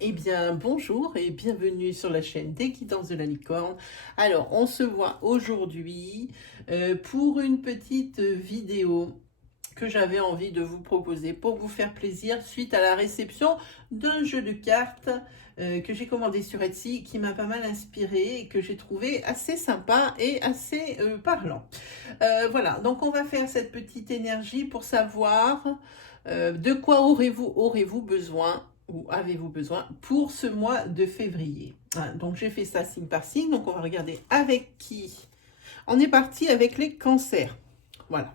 Eh bien, bonjour et bienvenue sur la chaîne des Guidances de la Licorne. Alors, on se voit aujourd'hui pour une petite vidéo que j'avais envie de vous proposer pour vous faire plaisir suite à la réception d'un jeu de cartes que j'ai commandé sur Etsy qui m'a pas mal inspiré et que j'ai trouvé assez sympa et assez parlant. Voilà, donc on va faire cette petite énergie pour savoir de quoi aurez-vous besoin ou avez-vous besoin pour ce mois de février. Donc j'ai fait ça signe par signe, donc on va regarder avec qui. On est parti avec les cancers. Voilà.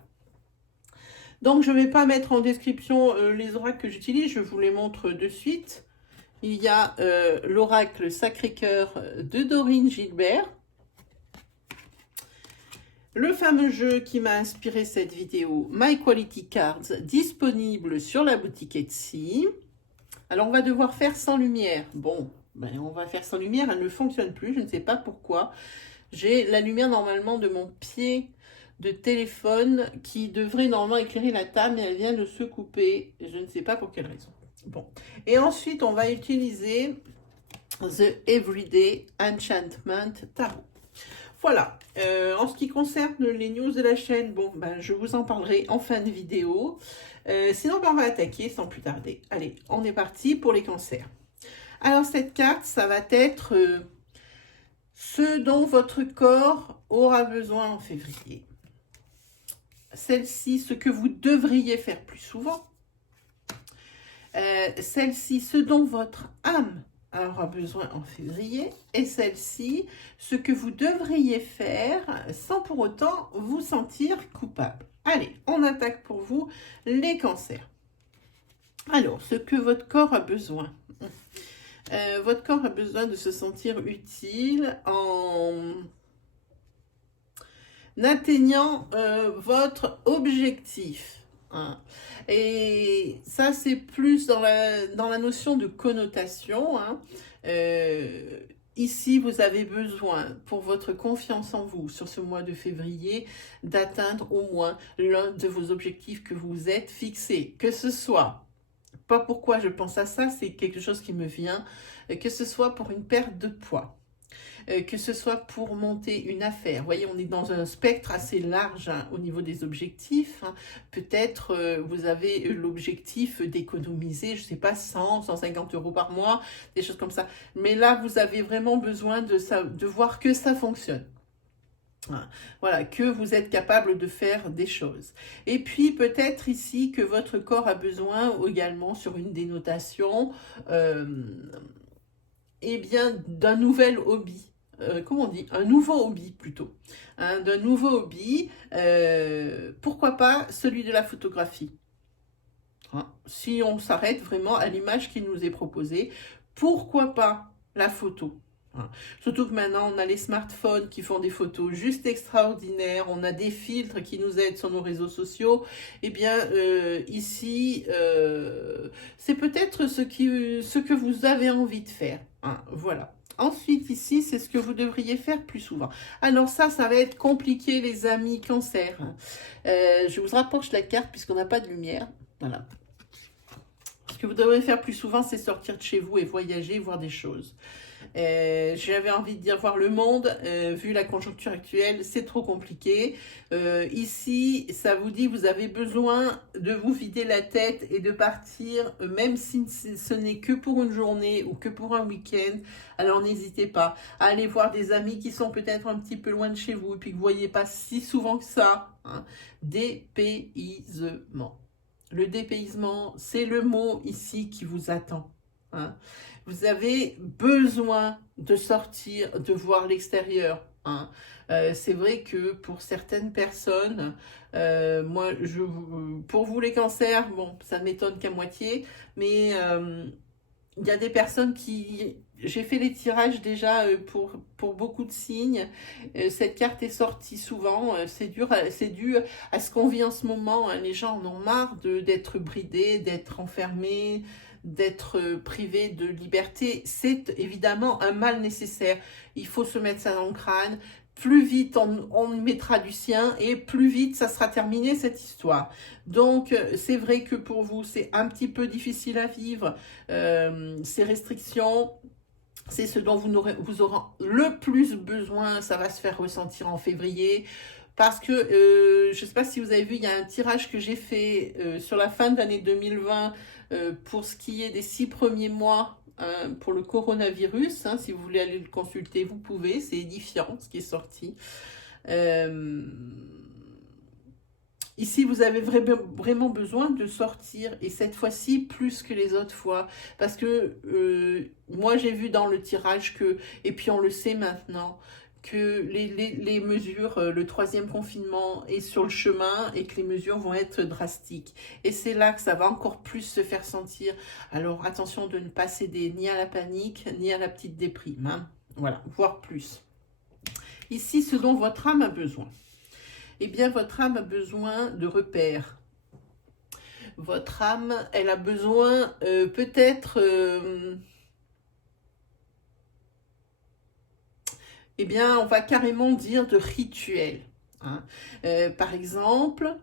Donc je ne vais pas mettre en description les oracles que j'utilise, je vous les montre de suite. Il y a l'oracle Sacré-Cœur de Dorine Gilbert. Le fameux jeu qui m'a inspiré cette vidéo, My Quality Cards, disponible sur la boutique Etsy. Alors, on va devoir faire sans lumière. Bon, ben, on va faire sans lumière, elle ne fonctionne plus, je ne sais pas pourquoi. J'ai la lumière normalement de mon pied de téléphone qui devrait normalement éclairer la table, mais elle vient de se couper. Je ne sais pas pour quelle raison. Bon, et ensuite, on va utiliser The Everyday Enchantment Tarot. Voilà, en ce qui concerne les news de la chaîne, bon, ben, je vous en parlerai en fin de vidéo. Sinon, ben, on va attaquer sans plus tarder. Allez, on est parti pour les cancers. Alors, cette carte, ça va être ce dont votre corps aura besoin en février. Celle-ci, ce que vous devriez faire plus souvent. Celle-ci, ce dont votre âme aura besoin en février, et celle-ci, ce que vous devriez faire sans pour autant vous sentir coupable. Allez, on attaque pour vous les cancers. Alors, ce que votre corps a besoin. Votre corps a besoin de se sentir utile en atteignant votre objectif. Hein. Et ça, c'est plus dans la notion de connotation. Hein. Ici, vous avez besoin, pour votre confiance en vous, sur ce mois de février, d'atteindre au moins l'un de vos objectifs que vous êtes fixés. Que ce soit, pas pourquoi je pense à ça, c'est quelque chose qui me vient, que ce soit pour une perte de poids, que ce soit pour monter une affaire. Vous voyez, on est dans un spectre assez large hein, au niveau des objectifs. Hein. Peut-être vous avez l'objectif d'économiser, je ne sais pas, 100, 150 euros par mois, des choses comme ça. Mais là, vous avez vraiment besoin de voir que ça fonctionne. Voilà, que vous êtes capable de faire des choses. Et puis peut-être ici que votre corps a besoin également sur une dénotation eh bien, d'un nouvel hobby. Comment on dit? Un nouveau hobby plutôt. Hein, d'un nouveau hobby, pourquoi pas celui de la photographie. Hein, si on s'arrête vraiment à l'image qui nous est proposée, pourquoi pas la photo? Hein. Surtout que maintenant, on a les smartphones qui font des photos juste extraordinaires, on a des filtres qui nous aident sur nos réseaux sociaux. Eh bien, ici, c'est peut-être ce que vous avez envie de faire. Hein, voilà. Ensuite, ici, c'est ce que vous devriez faire plus souvent. Alors ça va être compliqué, les amis, cancer. Je vous rapproche la carte puisqu'on n'a pas de lumière. Voilà. Ce que vous devriez faire plus souvent, c'est sortir de chez vous et voyager, voir des choses. J'avais envie de dire voir le monde, vu la conjoncture actuelle, c'est trop compliqué. Ici, ça vous dit, vous avez besoin de vous vider la tête et de partir, même si ce n'est que pour une journée ou que pour un week-end. Alors n'hésitez pas à aller voir des amis qui sont peut-être un petit peu loin de chez vous et puis que vous ne voyez pas si souvent que ça. Hein. Dépaysement. Le dépaysement, c'est le mot ici qui vous attend. Hein. Vous avez besoin de sortir, de voir l'extérieur. Hein. C'est vrai que pour certaines personnes, pour vous les cancers, bon, ça m'étonne qu'à moitié, mais il y a des personnes qui... J'ai fait les tirages déjà pour beaucoup de signes. Cette carte est sortie souvent. C'est dû à ce qu'on vit en ce moment. Hein. Les gens en ont marre d'être bridés, d'être enfermés, d'être privés de liberté. C'est évidemment un mal nécessaire. Il faut se mettre ça dans le crâne. plus vite on y mettra du sien et plus vite ça sera terminé cette histoire. Donc c'est vrai que pour vous c'est un petit peu difficile à vivre, ces restrictions. C'est ce dont vous aurez le plus besoin, ça va se faire ressentir en février. Parce que, je ne sais pas si vous avez vu, il y a un tirage que j'ai fait sur la fin de l'année 2020 pour ce qui est des 6 premiers mois pour le coronavirus. Hein, si vous voulez aller le consulter, vous pouvez, c'est édifiant ce qui est sorti. Ici, vous avez vraiment besoin de sortir, et cette fois-ci, plus que les autres fois. Parce que moi, j'ai vu dans le tirage que, et puis on le sait maintenant, que les mesures, le 3e confinement est sur le chemin et que les mesures vont être drastiques. Et c'est là que ça va encore plus se faire sentir. Alors attention de ne pas céder ni à la panique, ni à la petite déprime. Hein. Voilà, voire plus. Ici, ce dont votre âme a besoin. Eh bien, votre âme a besoin de repères. Votre âme, elle a besoin peut-être... eh bien, on va carrément dire de rituels. Hein. Par exemple,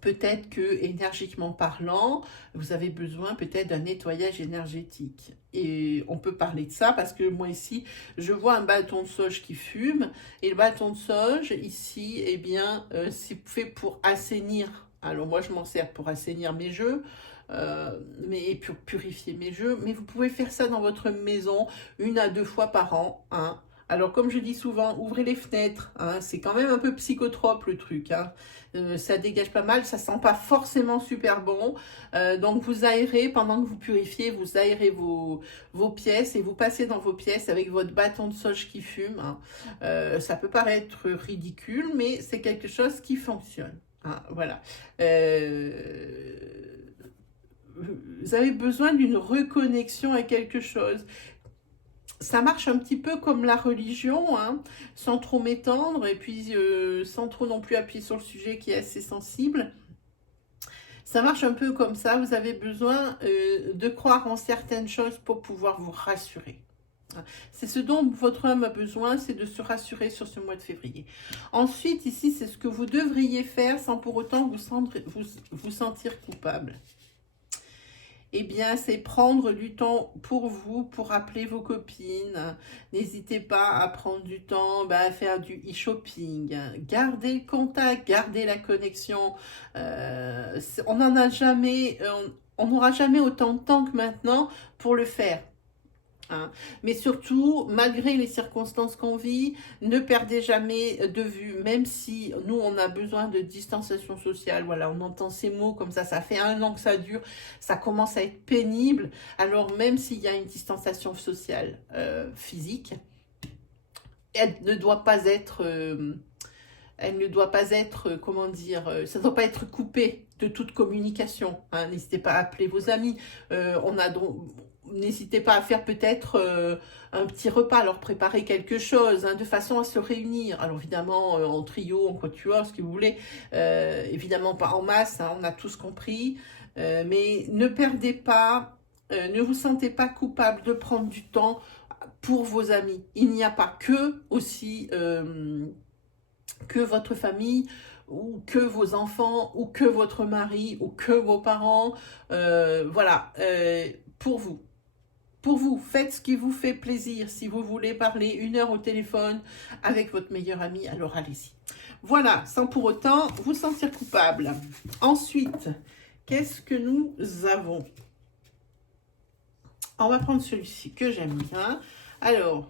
peut-être que, énergiquement parlant, vous avez besoin peut-être d'un nettoyage énergétique. Et on peut parler de ça parce que moi ici, je vois un bâton de sauge qui fume. Et le bâton de sauge, ici, eh bien, c'est fait pour assainir. Alors moi, je m'en sers pour assainir mes jeux. Et pour purifier mes jeux. Mais vous pouvez faire ça dans votre maison 1 à 2 fois par an. Hein. Alors, comme je dis souvent, ouvrez les fenêtres. Hein, c'est quand même un peu psychotrope le truc. Hein. Ça dégage pas mal, ça sent pas forcément super bon. Donc, vous aérez, pendant que vous purifiez, vous aérez vos pièces et vous passez dans vos pièces avec votre bâton de sauge qui fume. Hein. Ça peut paraître ridicule, mais c'est quelque chose qui fonctionne. Hein, voilà. Vous avez besoin d'une reconnexion à quelque chose. Ça marche un petit peu comme la religion, hein, sans trop m'étendre et puis sans trop non plus appuyer sur le sujet qui est assez sensible. Ça marche un peu comme ça, vous avez besoin de croire en certaines choses pour pouvoir vous rassurer. C'est ce dont votre âme a besoin, c'est de se sur ce mois de février. Ensuite, ici, c'est ce que vous devriez faire sans pour autant vous sentir coupable. Eh bien, c'est prendre du temps pour vous, pour appeler vos copines. N'hésitez pas à prendre du temps à faire du e-shopping. Gardez le contact, gardez la connexion. On n'aura jamais autant de temps que maintenant pour le faire. Hein. Mais surtout, malgré les circonstances qu'on vit, ne perdez jamais de vue, même si nous, on a besoin de distanciation sociale. Voilà, on entend ces mots comme ça fait 1 an que ça dure, ça commence à être pénible. Alors, même s'il y a une distanciation sociale physique, elle ne doit pas être... comment dire, ça ne doit pas être coupé de toute communication. Hein. N'hésitez pas à appeler vos amis. N'hésitez pas à faire peut-être un petit repas, leur préparer quelque chose, hein, de façon à se réunir. Alors évidemment, en trio, en quatuor, ce que vous voulez. Évidemment pas en masse, hein, on a tous compris. Mais ne perdez pas, ne vous sentez pas coupable de prendre du temps pour vos amis. Il n'y a pas que aussi... que votre famille, ou que vos enfants, ou que votre mari, ou que vos parents. Voilà, pour vous. Pour vous, faites ce qui vous fait plaisir. Si vous voulez parler 1 heure au téléphone avec votre meilleur ami, alors allez-y. Voilà, sans pour autant vous sentir coupable. Ensuite, qu'est-ce que nous avons? On va prendre celui-ci que j'aime bien. Alors,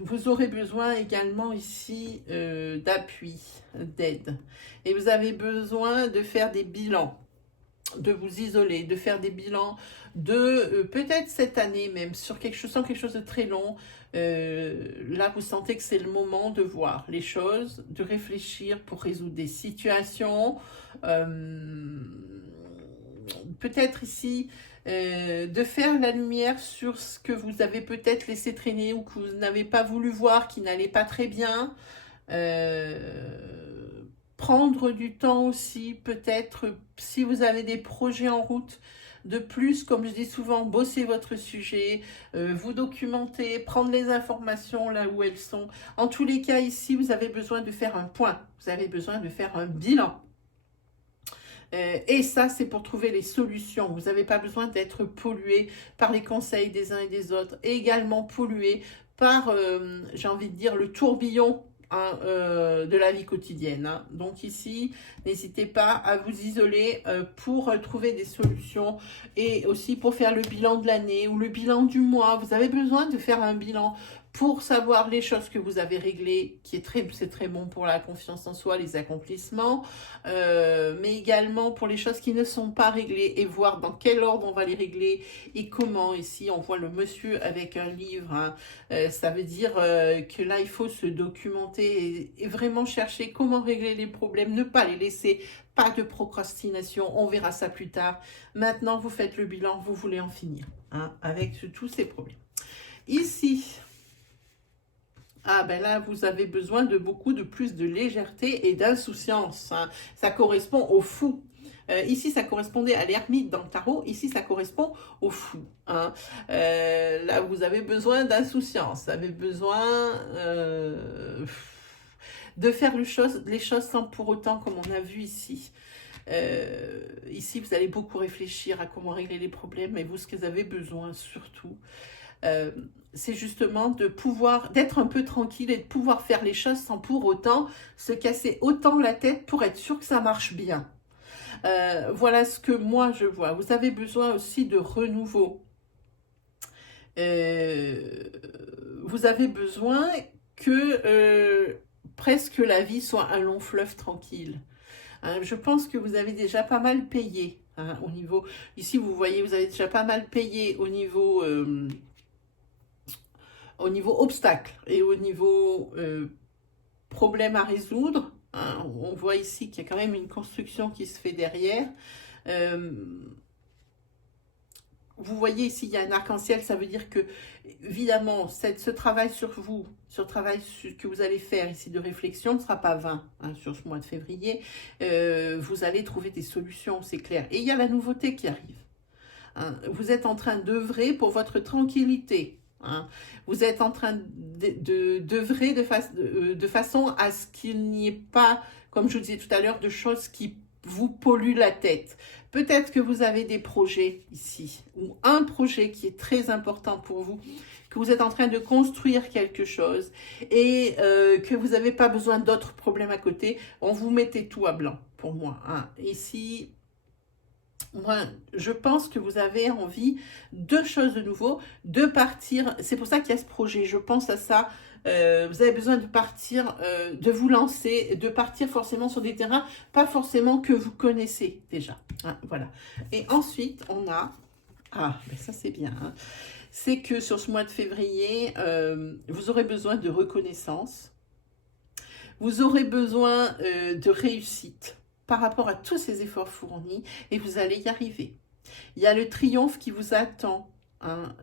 vous aurez besoin également ici d'appui, d'aide. Et vous avez besoin de faire des bilans, de vous isoler, de faire des bilans de peut-être cette année même, sur quelque chose de très long. Là, vous sentez que c'est le moment de voir les choses, de réfléchir pour résoudre des situations. Peut-être ici... de faire la lumière sur ce que vous avez peut-être laissé traîner ou que vous n'avez pas voulu voir, qui n'allait pas très bien. Prendre du temps aussi, peut-être, si vous avez des projets en route, De plus, comme je dis souvent, bossez votre sujet, vous documenter, prendre les informations là où elles sont. En tous les cas, ici, vous avez besoin de faire un point, vous avez besoin de faire un bilan. Et ça, c'est pour trouver les solutions. Vous n'avez pas besoin d'être pollué par les conseils des uns et des autres, et également pollué par, j'ai envie de dire, le tourbillon hein, de la vie quotidienne. Hein. Donc ici, n'hésitez pas à vous isoler pour trouver des solutions et aussi pour faire le bilan de l'année ou le bilan du mois. Vous avez besoin de faire un bilan pour savoir les choses que vous avez réglées, c'est très bon pour la confiance en soi, les accomplissements, mais également pour les choses qui ne sont pas réglées et voir dans quel ordre on va les régler et comment. Ici, on voit le monsieur avec un livre, hein. Ça veut dire que là, il faut se documenter et vraiment chercher comment régler les problèmes, ne pas les laisser, pas de procrastination, on verra ça plus tard. Maintenant, vous faites le bilan, vous voulez en finir hein, avec tous ces problèmes. Ici, ah ben là, vous avez besoin de plus de légèreté et d'insouciance. Hein. Ça correspond au fou. Ici, ça correspondait à l'ermite dans le tarot. Ici, ça correspond au fou. Hein. Là, vous avez besoin d'insouciance. Vous avez besoin de faire les choses sans pour autant, comme on a vu ici. Ici, vous allez beaucoup réfléchir à comment régler les problèmes. Et vous, ce que vous avez besoin, surtout, c'est justement d'être un peu tranquille et de pouvoir faire les choses sans pour autant se casser autant la tête pour être sûr que ça marche bien. Voilà ce que moi je vois. Vous avez besoin aussi de renouveau. Vous avez besoin que presque la vie soit un long fleuve tranquille. Hein, je pense que vous avez déjà pas mal payé hein, au niveau... Ici, vous voyez, vous avez déjà pas mal payé au niveau obstacle et au niveau problème à résoudre. Hein, on voit ici qu'il y a quand même une construction qui se fait derrière. Vous voyez ici, il y a un arc-en-ciel, ça veut dire que, évidemment, ce travail sur vous, ce travail que vous allez faire ici de réflexion ne sera pas vain hein, sur ce mois de février. Vous allez trouver des solutions, c'est clair. Et il y a la nouveauté qui arrive. Hein. Vous êtes en train d'œuvrer pour votre tranquillité. Hein. Vous êtes en train d'œuvrer de façon à ce qu'il n'y ait pas, comme je vous disais tout à l'heure, de choses qui vous polluent la tête. Peut-être que vous avez des projets ici, ou un projet qui est très important pour vous, que vous êtes en train de construire quelque chose et que vous n'avez pas besoin d'autres problèmes à côté. On vous mettez tout à blanc, pour moi. Hein. Ici... Moi, je pense que vous avez envie de choses de nouveau, de partir. C'est pour ça qu'il y a ce projet. Je pense à ça. Vous avez besoin de partir, de vous lancer, de partir forcément sur des terrains, pas forcément que vous connaissez déjà. Hein, voilà. Et ensuite, on a... Ah, ben ça c'est bien. Hein. C'est que sur ce mois de février, vous aurez besoin de reconnaissance. Vous aurez besoin de réussite par rapport à tous ces efforts fournis et vous allez y arriver. Il y a le triomphe qui vous attend hein,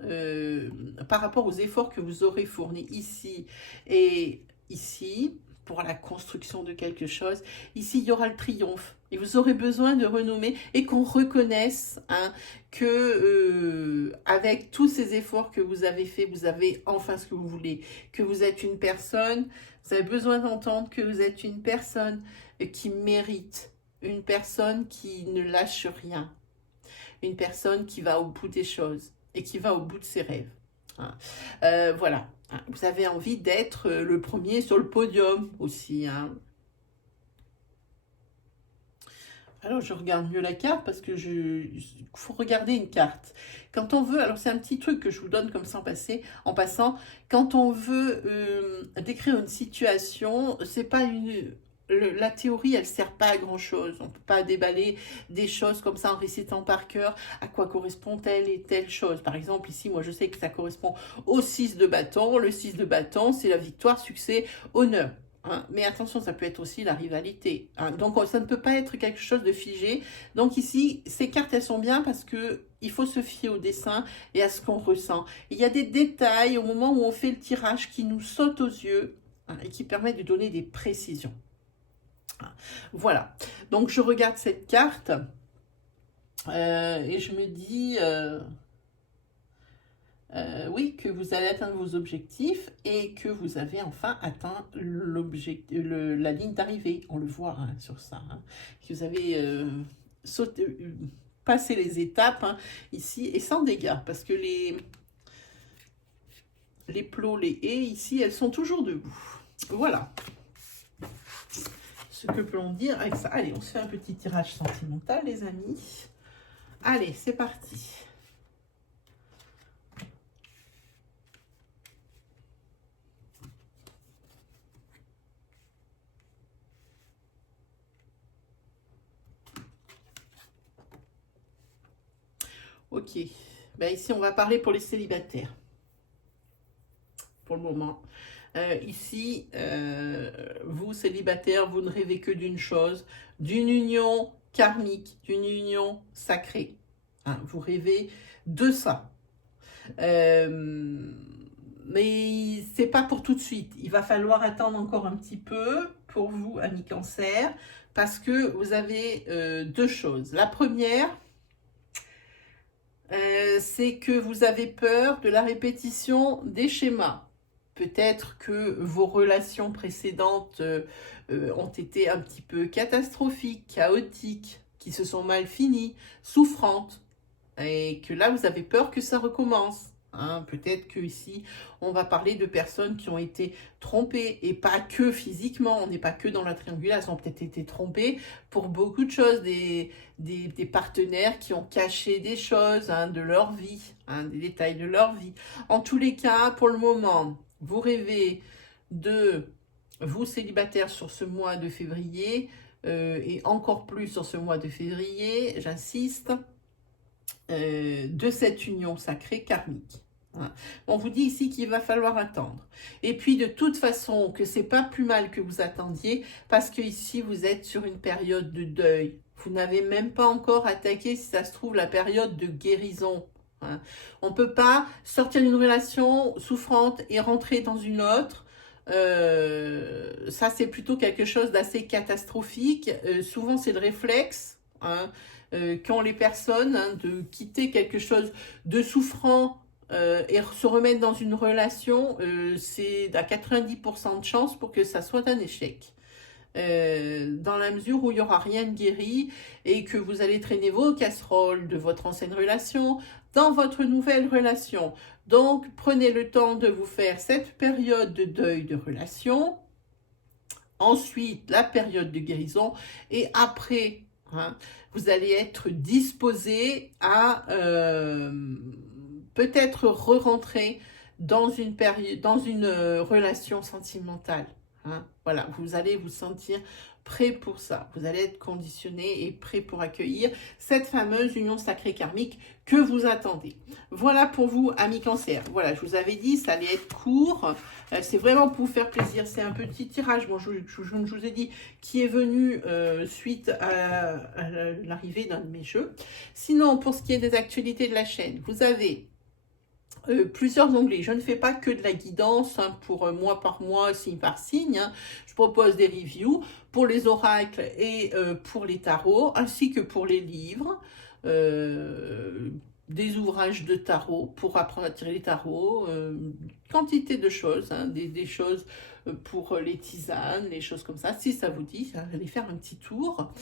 par rapport aux efforts que vous aurez fournis ici et ici pour la construction de quelque chose. Ici, il y aura le triomphe et vous aurez besoin de renommer et qu'on reconnaisse hein, que avec tous ces efforts que vous avez faits, vous avez enfin ce que vous voulez, que vous êtes une personne, vous avez besoin d'entendre que vous êtes une personne qui mérite, une personne qui ne lâche rien, une personne qui va au bout des choses et qui va au bout de ses rêves. Hein. Voilà, vous avez envie d'être le premier sur le podium aussi. Hein. Alors, je regarde mieux la carte parce que faut regarder une carte. Quand on veut, alors c'est un petit truc que je vous donne comme ça en passant, quand on veut décrire une situation, c'est pas la théorie, elle sert pas à grand chose. On peut pas déballer des choses comme ça en récitant par cœur à quoi correspond telle et telle chose. Par exemple, ici, moi, je sais que ça correspond au 6 de bâton. Le 6 de bâton, c'est la victoire, succès, honneur. Hein. Mais attention, ça peut être aussi la rivalité. Hein. Donc, ça ne peut pas être quelque chose de figé. Donc ici, ces cartes, elles sont bien parce que il faut se fier au dessin et à ce qu'on ressent. Il y a des détails au moment où on fait le tirage qui nous sautent aux yeux hein, et qui permettent de donner des précisions. Voilà, donc je regarde cette carte Et je me dis, oui, que vous allez atteindre vos objectifs et que vous avez enfin atteint la ligne d'arrivée. On le voit hein, sur ça. Hein, que vous avez passé les étapes hein, ici et sans dégâts. Parce que les plots, les haies, ici, elles sont toujours debout. Voilà. Ce que peut-on dire avec ça? Allez, on se fait un petit tirage sentimental, les amis. Allez, c'est parti. Ok. Ben ici, on va parler pour les célibataires. Pour le moment. Ici, vous, célibataires, vous ne rêvez que d'une chose, d'une union karmique, d'une union sacrée. Hein, vous rêvez de ça. Mais c'est pas pour tout de suite. Il va falloir attendre encore un petit peu pour vous, amis Cancer, parce que vous avez deux choses. La première, c'est que vous avez peur de la répétition des schémas. Peut-être que vos relations précédentes ont été un petit peu catastrophiques, chaotiques, qui se sont mal finies, souffrantes, et que là, vous avez peur que ça recommence. Hein, peut-être que ici, on va parler de personnes qui ont été trompées, et pas que physiquement, on n'est pas que dans la triangulation, elles ont peut-être été trompées pour beaucoup de choses, des partenaires qui ont caché des choses hein, de leur vie, hein, des détails de leur vie. En tous les cas, pour le moment, vous rêvez de vous célibataires sur ce mois de février, et encore plus sur ce mois de février, j'insiste, de cette union sacrée karmique. On vous dit ici qu'il va falloir attendre. Et puis de toute façon, que c'est pas plus mal que vous attendiez, parce que ici vous êtes sur une période de deuil. Vous n'avez même pas encore attaqué, si ça se trouve, la période de guérison. On ne peut pas sortir d'une relation souffrante et rentrer dans une autre. Ça, c'est plutôt quelque chose d'assez catastrophique. Souvent, c'est le réflexe qu'ont les personnes de quitter quelque chose de souffrant et se remettre dans une relation, c'est à 90% de chance pour que ça soit un échec. Dans la mesure où il n'y aura rien de guéri et que vous allez traîner vos casseroles de votre ancienne relation dans votre nouvelle relation. Donc, prenez le temps de vous faire cette période de deuil de relation, ensuite la période de guérison, et après, vous allez être disposé à peut-être re-rentrer dans une relation sentimentale. Voilà, vous allez vous sentir prêt pour ça. Vous allez être conditionné et prêt pour accueillir cette fameuse union sacrée karmique que vous attendez. Voilà pour vous, amis Cancer. Voilà, je vous avais dit, ça allait être court. C'est vraiment pour vous faire plaisir. C'est un petit tirage, bon, je vous ai dit, qui est venu suite à l'arrivée d'un de mes jeux. Sinon, pour ce qui est des actualités de la chaîne, vous avez plusieurs onglets. Je ne fais pas que de la guidance pour mois par mois, signe par signe. Je propose des reviews pour les oracles et pour les tarots, ainsi que pour les livres, des ouvrages de tarot pour apprendre à tirer les tarots, quantité de choses, des choses pour les tisanes, les choses comme ça, si ça vous dit, allez faire un petit tour.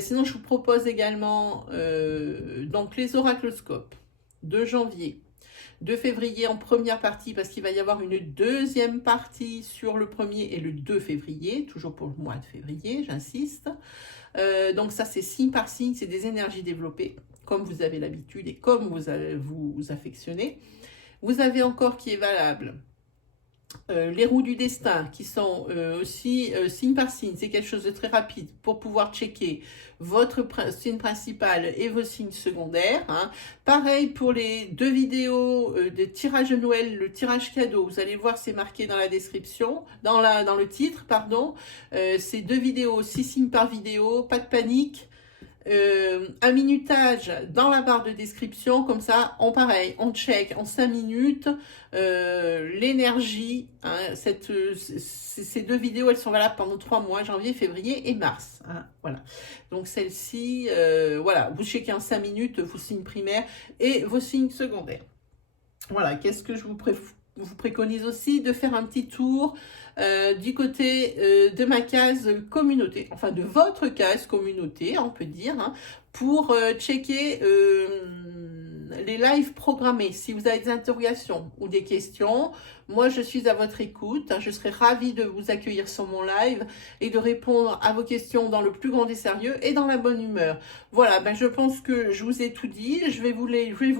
Sinon, je vous propose également donc les oracloscopes de janvier, de février en première partie, parce qu'il va y avoir une deuxième partie sur le 1er et le 2 février, toujours pour le mois de février, j'insiste. Donc ça, c'est signe par signe, c'est des énergies développées, comme vous avez l'habitude et comme vous affectionnez. Vous avez encore qui est valable les roues du destin, qui sont aussi signe par signe, c'est quelque chose de très rapide pour pouvoir checker votre signe principal et vos signes secondaires. Pareil pour les deux vidéos de tirage de Noël, le tirage cadeau, vous allez voir, c'est marqué dans la description, dans le titre, pardon. Ces deux vidéos, 6 signes par vidéo, pas de panique. un minutage dans la barre de description, comme ça, on check en 5 minutes l'énergie. Hein, ces 2 vidéos, elles sont valables pendant 3 mois, janvier, février et mars. Hein, voilà. Donc celle-ci, voilà, vous checkez en 5 minutes vos signes primaires et vos signes secondaires. Voilà, qu'est-ce que je vous préconise aussi de faire un petit tour du côté de ma case communauté, enfin de votre case communauté, on peut dire, hein, pour checker les lives programmés. Si vous avez des interrogations ou des questions, moi je suis à votre écoute. Je serai ravie de vous accueillir sur mon live et de répondre à vos questions dans le plus grand des sérieux et dans la bonne humeur. Voilà, ben je pense que je vous ai tout dit. Je vais vous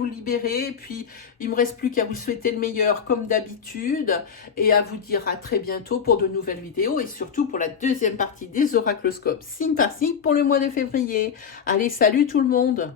libérer, puis il me reste plus qu'à vous souhaiter le meilleur comme d'habitude et à vous dire à très bientôt pour de nouvelles vidéos et surtout pour la deuxième partie des oracloscopes signe par signe pour le mois de février. Allez, salut tout le monde!